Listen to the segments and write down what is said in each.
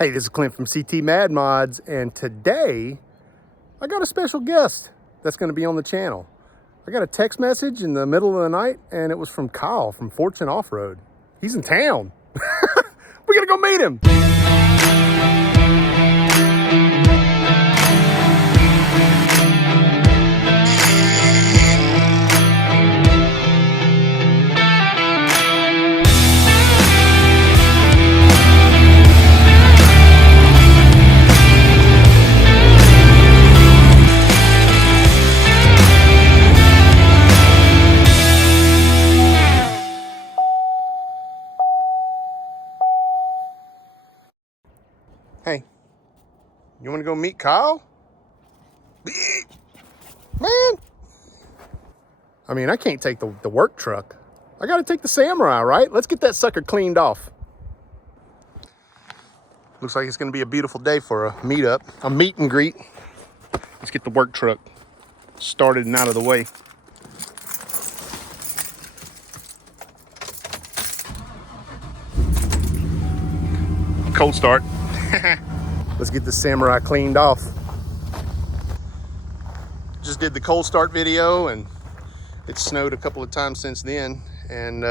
Hey, this is Clint from CT Mad Mods, and today I got a special guest that's going to be on the channel. I got a text message in the middle of the night, and it was from Kyle from Fortune Offroad. He's in town. We're going to go meet him. Hey, you want to go meet Kyle? Man, I mean, I can't take the work truck. I got to take the Samurai, right? Let's get that sucker cleaned off. Looks like it's going to be a beautiful day for a meetup, a meet and greet. Let's get the work truck started and out of the way. Cold start. Let's get the Samurai cleaned off. Just did the cold start video, and it snowed a couple of times since then, and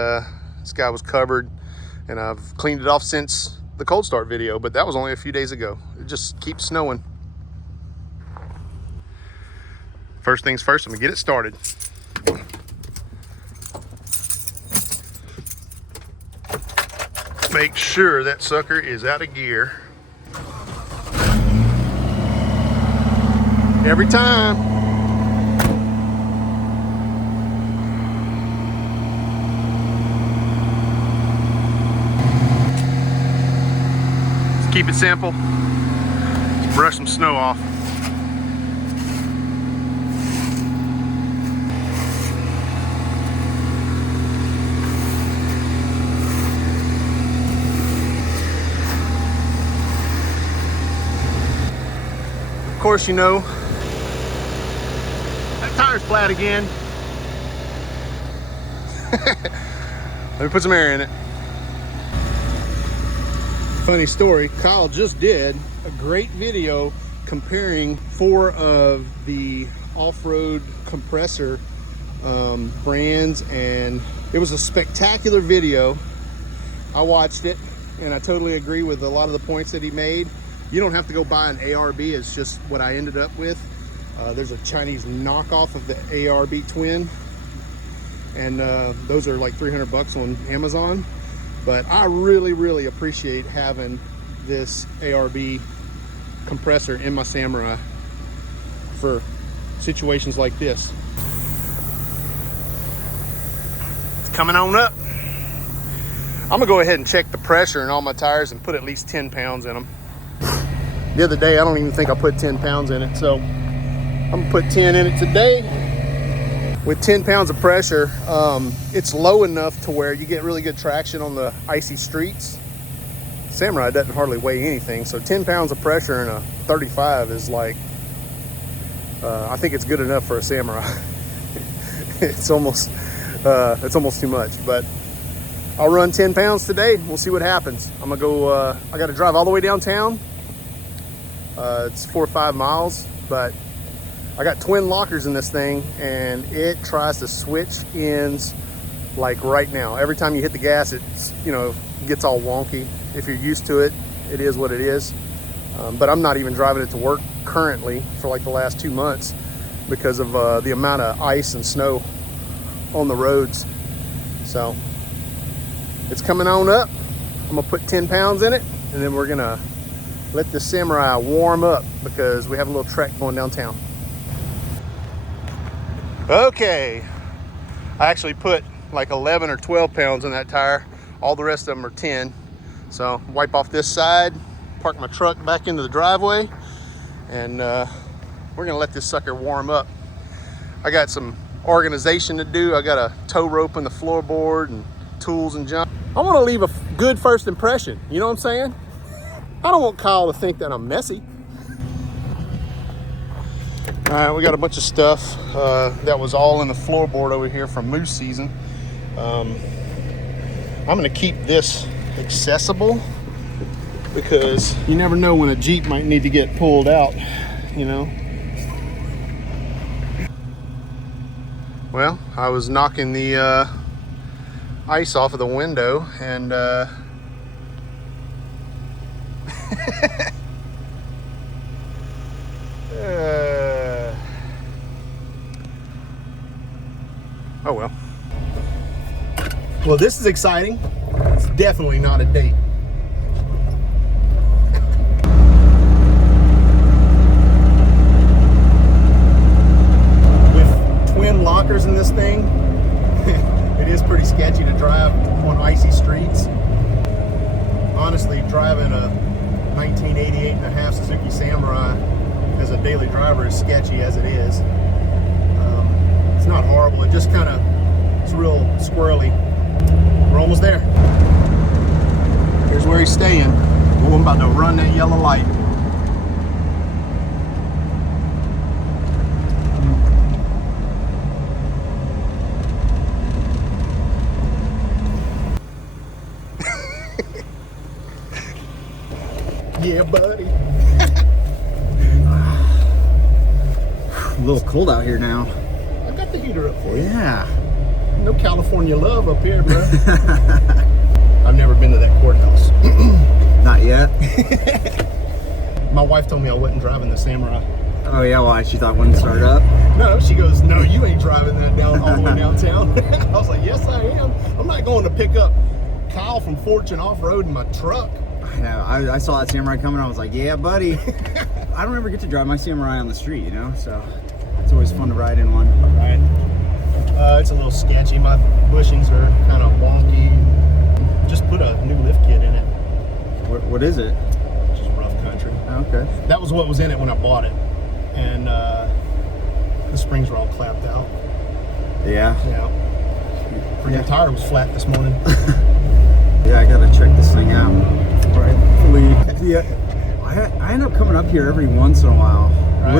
this guy was covered, and I've cleaned it off since the cold start video, but that was only a few days ago. It just keeps snowing. First things first, I'm gonna get it started. Make sure that sucker is out of gear. Every time. Let's keep it simple. Let's brush some snow off. Of course, you know, that tire's flat again. Let me put some air in it. Funny story, Kyle just did a great video comparing 4 of the off-road compressor brands, and it was a spectacular video. I watched it, and I totally agree with a lot of the points that he made. You don't have to go buy an ARB, it's just what I ended up with. There's a Chinese knockoff of the ARB Twin, and those are like 300 bucks on Amazon. But I really appreciate having this ARB compressor in my Samurai for situations like this. It's coming on up. I'm gonna go ahead and check the pressure in all my tires and put at least 10 pounds in them. The other day, I don't even think I put 10 pounds in it, so I'm gonna put 10 in it today. With 10 pounds of pressure, it's low enough to where you get really good traction on the icy streets. Samurai doesn't hardly weigh anything, so 10 pounds of pressure in a 35 is like, I think it's good enough for a Samurai. It's almost too much, but I'll run 10 pounds today. We'll see what happens. I'm gonna go, I gotta drive all the way downtown. It's 4 or 5 miles, but I got twin lockers in this thing, and it tries to switch ends like right now. Every time you hit the gas, it's, you know, gets all wonky. If you're used to it, it is what it is. But I'm not even driving it to work currently for like the last 2 months because of the amount of ice and snow on the roads. So it's coming on up. I'm gonna put 10 pounds in it, and then we're gonna let the Samurai warm up because we have a little trek going downtown. Okay, I actually put like 11 or 12 pounds in that tire. All the rest of them are 10. So wipe off this side, park my truck back into the driveway, and we're gonna let this sucker warm up. I got some organization to do. I got a tow rope in the floorboard and tools and junk. I wanna leave a good first impression, you know what I'm saying? I don't want Kyle to think that I'm messy. All right, we got a bunch of stuff that was all in the floorboard over here from moose season. I'm gonna keep this accessible because you never know when a Jeep might need to get pulled out, you know. Well, I was knocking the ice off of the window, and oh well. Well, this is exciting. It's definitely not a date. With twin lockers in this thing, it is pretty sketchy to drive on icy streets. Honestly, driving a 1988.5 Suzuki Samurai as a daily driver is sketchy as it is. It's not horrible, it just kind of, it's real squirrely. We're almost there. Here's where he's staying. Oh, I'm about to run that yellow light. Yeah, buddy. A little cold out here now. I got the heater up for you. Yeah. No California love up here, bro. I've never been to that courthouse. Not yet. My wife told me I wasn't driving the Samurai. Oh yeah, why? She thought it wouldn't start up? No, she goes, no, you ain't driving that down all the way downtown. I was like, yes, I am. I'm not going to pick up Kyle from Fortune Offroad in my truck. I know. I saw that Samurai coming. I was like, yeah, buddy. I don't ever get to drive my Samurai on the street, you know, so it's always fun to ride in one. Right. It's a little sketchy. My bushings are kind of wonky. Just put a new lift kit in it. What is it? Just rough country. Oh, okay. That was what was in it when I bought it. And the springs were all clapped out. Yeah. Yeah. Freaking tire was flat this morning. Yeah, I gotta check this thing out. Right. Yeah. I end up coming up here every once in a while. Right.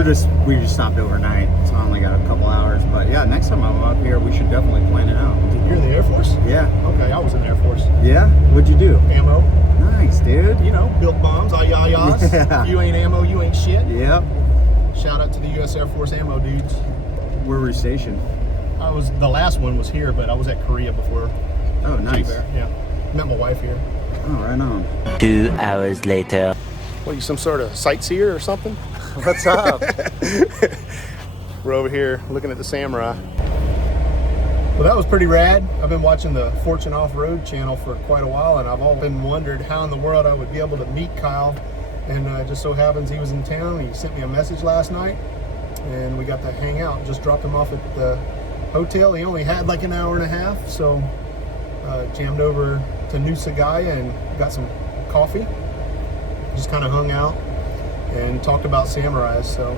We just stopped overnight, so I only got a couple hours. But yeah, next time I'm up here, we should definitely plan it out. You're in the Air Force? Yeah. Okay, I was in the Air Force. Yeah? What'd you do? Ammo. Nice, dude. You know, built bombs, yas. Yeah. You ain't ammo, you ain't shit. Yep. Shout out to the U.S. Air Force ammo dudes. Where were you stationed? The last one was here, but I was at Korea before. Oh, nice. Yeah. Met my wife here. Oh, right on. 2 hours later. What, are you some sort of sightseer or something? What's up? We're over here looking at the Samurai. Well, that was pretty rad. I've been watching the Fortune Offroad channel for quite a while, and I've all been wondered how in the world I would be able to meet Kyle. And just so happens he was in town. He sent me a message last night, and we got to hang out. Just dropped him off at the hotel. He only had like an hour and a half, so jammed over to Nusa Gaya and got some coffee. Just kind of hung out and talked about Samurais. So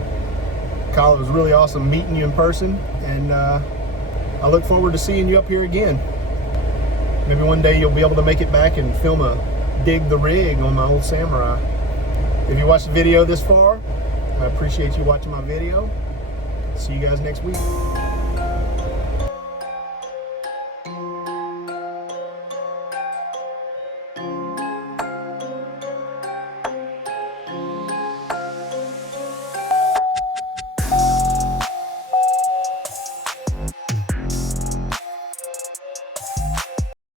Kyle, it was really awesome meeting you in person, and I look forward to seeing you up here again. Maybe one day you'll be able to make it back and film a dig the rig on my old Samurai. If you watched the video this far, I appreciate you watching my video. See you guys next week.